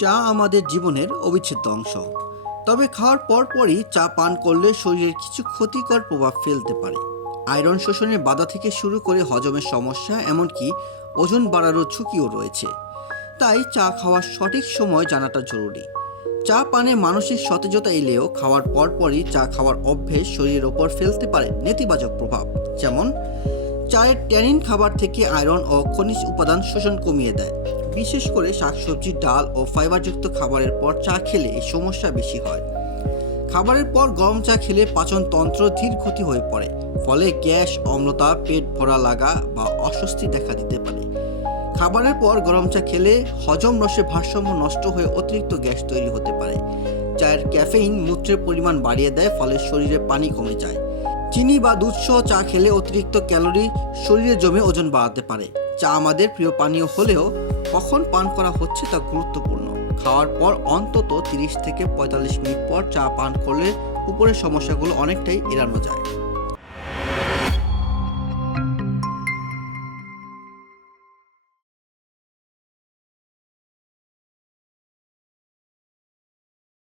চা আমাদের জীবনের অবিচ্ছেদ্য অংশ। তবে খাওয়ার পরপরই চা পান করলে শরীরের কিছু ক্ষতিকর প্রভাব ফেলতে পারে। আয়রন শোষণের বাধা থেকে শুরু করে হজমের সমস্যা, এমনকি ওজন বাড়ারও ঝুঁকিও রয়েছে। তাই চা খাওয়ার সঠিক সময় জানাটা জরুরি। চা পানে মানসিক সতেজতা এলেও খাওয়ার পরপরই চা খাওয়ার অভ্যেস শরীরের ওপর ফেলতে পারে নেতিবাচক প্রভাব, যেমন চায়ের ট্যানিন খাবার থেকে আয়রন ও খনিজ উপাদান শোষণ কমিয়ে দেয়। বিশেষ করে শাকসবজি, ডাল ও ফাইবারযুক্ত খাবারের পর চা খেলে এই সমস্যা বেশি হয়। খাবারের পর গরম চা খেলে পাচন তন্ত্র ধীর ক্ষতি হয়ে পড়ে, ফলে গ্যাস, অম্লতা, পেট ভরা লাগা বা অস্বস্তি দেখা দিতে পারে। খাবারের পর গরম চা খেলে হজম রসে ভারসাম্য নষ্ট হয়ে অতিরিক্ত গ্যাস তৈরি হতে পারে। চায়ের ক্যাফেইন, মূত্রের পরিমাণ বাড়িয়ে দেয়, ফলে শরীরে পানি কমে যায়। চিনি বা দুধসহ চা খেলে অতিরিক্ত ক্যালোরি শরীরে জমে ওজন বাড়াতে পারে। চা আমাদের প্রিয় পানীয় হলেও কখন পান করা হচ্ছে তা গুরুত্বপূর্ণ। খাওয়ার পর অন্তত তিরিশ থেকে পঁয়তাল্লিশ মিনিট পর চা পান করলে উপরের সমস্যাগুলো অনেকটাই এড়ানো যায়।